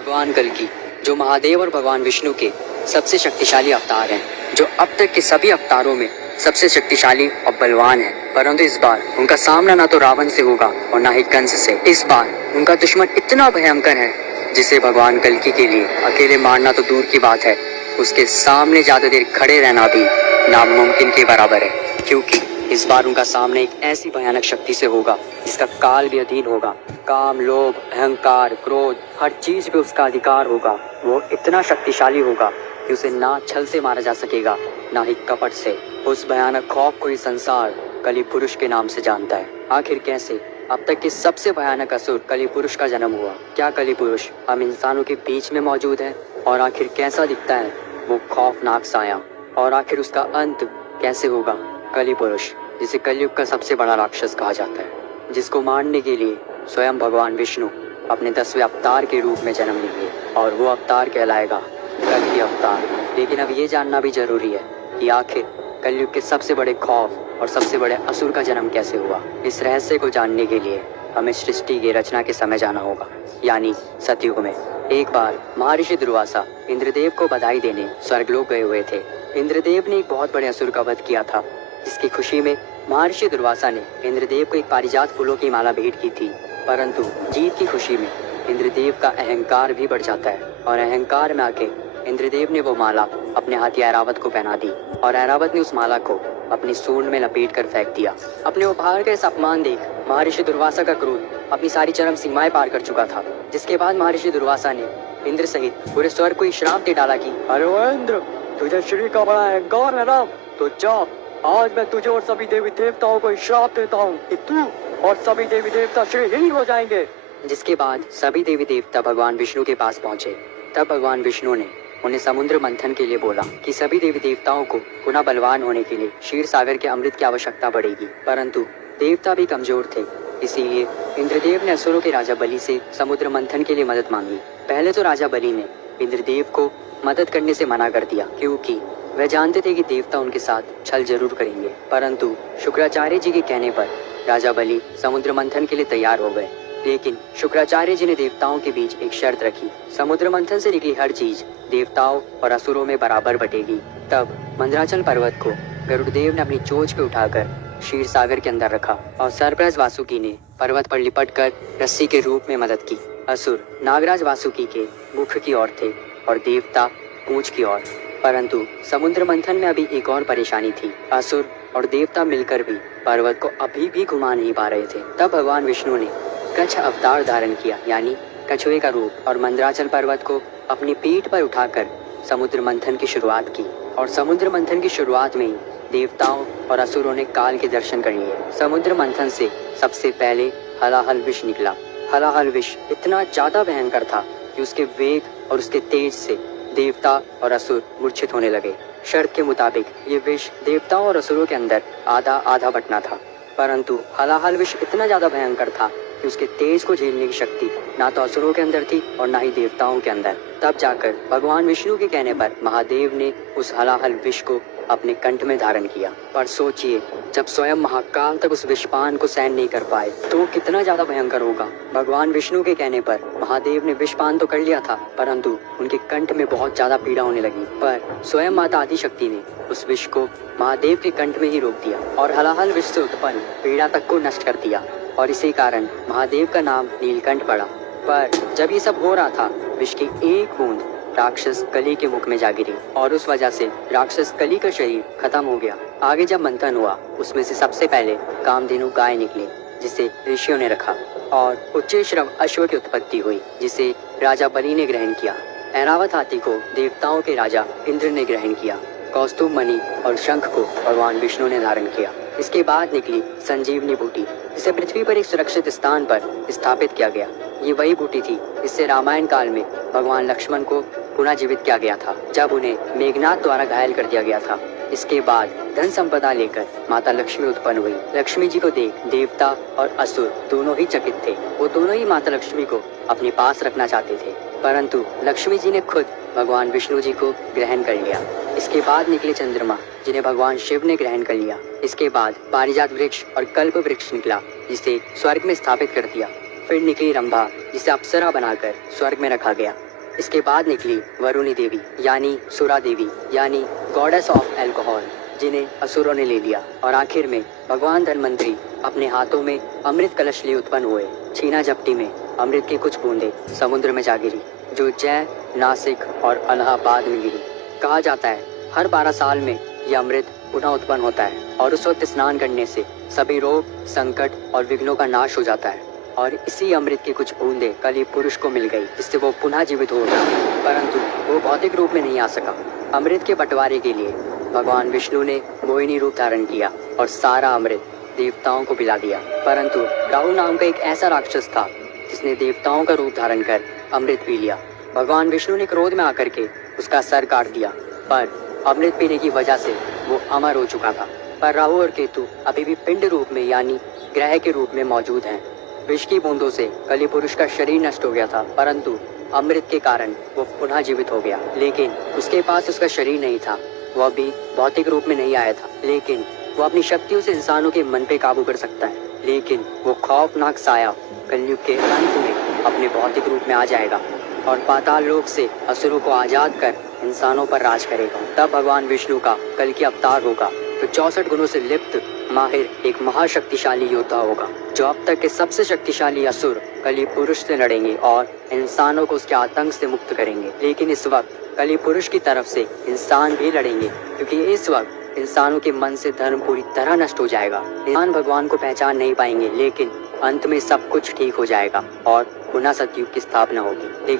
भगवान कल्कि, जो महादेव और भगवान विष्णु के सबसे शक्तिशाली अवतार हैं, जो अब तक के सभी अवतारों में सबसे शक्तिशाली और बलवान है। परंतु इस बार उनका सामना ना तो रावण से होगा और ना ही कंस से। इस बार उनका दुश्मन इतना भयंकर है जिसे भगवान कल्कि के लिए अकेले मारना तो दूर की बात है, उसके सामने ज्यादा देर खड़े रहना भी नामुमकिन के बराबर है। क्योंकि इस बार उनका सामना एक ऐसी भयानक शक्ति से होगा जिसका काल भी अधीन होगा। काम, लोभ, अहंकार, क्रोध, हर चीज पे उसका अधिकार होगा। वो इतना शक्तिशाली होगा कि उसे ना छल से मारा जा सकेगा, ना ही कपट से। उस भयानक खौफ को ही संसार कलि पुरुष के नाम से जानता है। आखिर कैसे अब तक के सबसे भयानक असुर कलि पुरुष का जन्म हुआ? क्या कलि पुरुष हम इंसानों के बीच में मौजूद है? और आखिर कैसा दिखता है वो खौफनाक साया? और आखिर उसका अंत कैसे होगा? कलि पुरुष, जिसे कलयुग का सबसे बड़ा राक्षस कहा जाता है, जिसको मारने के लिए स्वयं भगवान विष्णु अपने 10वें अवतार के रूप में जन्म लेंगे, और वो अवतार कहलाएगा कल्कि अवतार। लेकिन अब ये जानना भी जरूरी है कि आखिर कलयुग के सबसे बड़े खौफ और सबसे बड़े असुर का जन्म कैसे हुआ। इस रहस्य को जानने के लिए हमें सृष्टि की रचना के समय जाना होगा, यानी सतयुग में। एक बार महर्षि दुर्वासा इंद्रदेव को बधाई देने स्वर्गलोक गए हुए थे। इंद्रदेव ने एक बहुत बड़े असुर का वध किया था, जिसकी खुशी में महर्षि दुर्वासा ने इंद्रदेव को एक पारिजात फूलों की माला भेंट की थी। परंतु जीत की खुशी में इंद्रदेव का अहंकार भी बढ़ जाता है, और अहंकार में आके इंद्रदेव ने वो माला अपने हाथी ऐरावत को पहना दी, और ऐरावत ने उस माला को अपनी सूंड में लपेट कर फेंक दिया। अपने उपहार का इस अपमान देख महर्षि दुर्वासा का क्रोध अपनी सारी चरम सीमाएं पार कर चुका था। जिसके बाद महर्षि दुर्वासा ने इंद्र सहित पूरे स्वर्ग को श्राप दे डाला कि अरे वो इंद्र, तुझे श्री का बड़ा अहंकार है ना, तो जा, आज मैं तुझे और सभी देवी देवताओं को श्राप देता हूँ कि तू और सभी देवी देवता श्रीहीन हो जाएंगे। जिसके बाद सभी देवी देवता भगवान विष्णु के पास पहुँचे। तब भगवान विष्णु ने उन्हें समुद्र मंथन के लिए बोला कि सभी देवी देवताओं को पुनः बलवान होने के लिए क्षीर सागर के अमृत की आवश्यकता पड़ेगी। परंतु देवता भी कमजोर थे, इसीलिए इंद्रदेव ने असुरों के राजा बलि से समुद्र मंथन के लिए मदद मांगी। पहले तो राजा बलि ने इंद्रदेव को मदद करने से मना कर दिया, क्योंकि वह जानते थे कि देवता उनके साथ छल जरूर करेंगे। परंतु शुक्राचार्य जी के कहने पर राजा बलि समुद्र मंथन के लिए तैयार हो गए। लेकिन शुक्राचार्य जी ने देवताओं के बीच एक शर्त रखी, समुद्र मंथन से निकली हर चीज देवताओं और असुरों में बराबर बटेगी। तब मंदराचल पर्वत को गरुड़देव ने अपनी चोंच पे उठाकर क्षीर सागर के अंदर रखा, और सरप्रज वासुकी ने पर्वत पर लिपट कर रस्सी के रूप में मदद की। असुर नागराज वासुकी के मुख की ओर थे और देवता पूंछ की ओर। परंतु समुद्र मंथन में अभी एक और परेशानी थी, असुर और देवता मिलकर भी पर्वत को अभी भी घुमा नहीं पा रहे थे। तब भगवान विष्णु ने कच्छ अवतार धारण किया, यानी कछुए का रूप, और मंदराचल पर्वत को अपनी पीठ पर उठाकर समुद्र मंथन की शुरुआत की। और समुद्र मंथन की शुरुआत में ही देवताओं और असुरों ने काल के दर्शन कर लिए। समुद्र मंथन से सबसे पहले हलाहल विष निकला। हलाहल विष इतना ज्यादा भयंकर था कि उसके वेग और उसके तेज से देवता और असुर मूर्छित होने लगे। शर्त के मुताबिक ये विष देवताओं और असुरों के अंदर आधा आधा बंटना था। परंतु हलाहल विष इतना ज्यादा भयंकर था कि उसके तेज को झेलने की शक्ति ना तो असुरों के अंदर थी और ना ही देवताओं के अंदर। तब जाकर भगवान विष्णु के कहने पर महादेव ने उस हलाहल विष को अपने कंठ में धारण किया। पर सोचिए, जब स्वयं महाकाल तक उस विषपान को सहन नहीं कर पाए तो कितना ज्यादा भयंकर होगा। भगवान विष्णु के कहने पर महादेव ने विषपान तो कर लिया था, परंतु उनके कंठ में बहुत ज्यादा पीड़ा होने लगी। पर स्वयं माता आदिशक्ति ने उस विष को महादेव के कंठ में ही रोक दिया और हलाहल विष से उत्पन्न पीड़ा तक को नष्ट कर दिया, और इसी कारण महादेव का नाम नीलकंठ पड़ा। पर जब ये सब हो रहा था, विष की एक बूंद राक्षस कली के मुख में जा गिरी, और उस वजह से राक्षस कली का शरीर खत्म हो गया। आगे जब मंथन हुआ, उसमें से सबसे पहले कामधेनु गाय निकली, जिसे ऋषियों ने रखा, और उच्चैश्रव अश्व की उत्पत्ति हुई, जिसे राजा बलि ने ग्रहण किया। ऐरावत हाथी को देवताओं के राजा इंद्र ने ग्रहण किया। कौस्तुभ मणि और शंख को भगवान विष्णु ने धारण किया। इसके बाद निकली संजीवनी बूटी, जिसे पृथ्वी पर एक सुरक्षित स्थान पर स्थापित किया गया। ये वही बूटी थी जिससे रामायण काल में भगवान लक्ष्मण को पुनः जीवित किया गया था, जब उन्हें मेघनाथ द्वारा घायल कर दिया गया था। इसके बाद धन संपदा लेकर माता लक्ष्मी उत्पन्न हुई। लक्ष्मी जी को देख देवता और असुर दोनों ही चकित थे। वो दोनों ही माता लक्ष्मी को अपने पास रखना चाहते थे, परंतु लक्ष्मी जी ने खुद भगवान विष्णु जी को ग्रहण कर लिया। इसके बाद निकले चंद्रमा, जिन्हें भगवान शिव ने ग्रहण कर लिया। इसके बाद पारिजात वृक्ष और कल्प वृक्ष निकला, जिसे स्वर्ग में स्थापित कर दिया। फिर निकली रंभा, जिसे अप्सरा बनाकर स्वर्ग में रखा गया। इसके बाद निकली वरुणी देवी यानी सुरा देवी यानी गॉडेस ऑफ एल्कोहल, जिन्हें असुरों ने ले लिया। और आखिर में भगवान धन्वंतरी अपने हाथों में अमृत कलश लिए उत्पन्न हुए। छीना झपटी में अमृत की कुछ बूंदें समुद्र में जा गिरी, जो उज्जैन, नासिक और इलाहाबाद में गिरी। कहा जाता है हर 12 साल में यह अमृत पुनः उत्पन्न होता है और उस वक्त स्नान करने से सभी रोग, संकट और विघ्नों का नाश हो जाता है। और इसी अमृत की कुछ बूंदें कली पुरुष को मिल गई, जिससे वो पुनः जीवित हो गया, परंतु वो भौतिक रूप में नहीं आ सका। अमृत के बंटवारे के लिए भगवान विष्णु ने मोहिनी रूप धारण किया और सारा अमृत देवताओं को पिला दिया। परंतु राहु नाम का एक ऐसा राक्षस था जिसने देवताओं का रूप धारण कर अमृत पी लिया। भगवान विष्णु ने क्रोध में आकर के उसका सर काट दिया, पर अमृत पीने की वजह से वो अमर हो चुका था। पर राहु और केतु अभी भी पिंड रूप में यानी ग्रह के रूप में मौजूद हैं। विष की बूंदों से कली पुरुष का शरीर नष्ट हो गया था, परंतु अमृत के कारण वो पुनः जीवित हो गया। लेकिन उसके पास उसका शरीर नहीं था, वो अभी भौतिक रूप में नहीं आया था, लेकिन वो अपनी शक्तियों से इंसानों के मन पे काबू कर सकता है। लेकिन वो खौफनाक साया कलयुग के अंत में अपने भौतिक रूप में आ जाएगा और पाताल लोक से असुरों को आजाद कर इंसानों पर राज करेगा। तब भगवान विष्णु का कल की अवतार होगा, तो 64 गुणों से लिप्त माहिर एक महाशक्तिशाली योद्धा होगा, जो अब तक के सबसे शक्तिशाली असुर कली पुरुष से लड़ेंगे और इंसानों को उसके आतंक से मुक्त करेंगे। लेकिन इस वक्त कली पुरुष की तरफ से इंसान भी लड़ेंगे, क्योंकि इस वक्त इंसानों के मन से धर्म पूरी तरह नष्ट हो जाएगा। इंसान भगवान को पहचान नहीं पाएंगे, लेकिन अंत में सब कुछ ठीक हो जाएगा और पुनः सतयुग की स्थापना होगी। लेकिन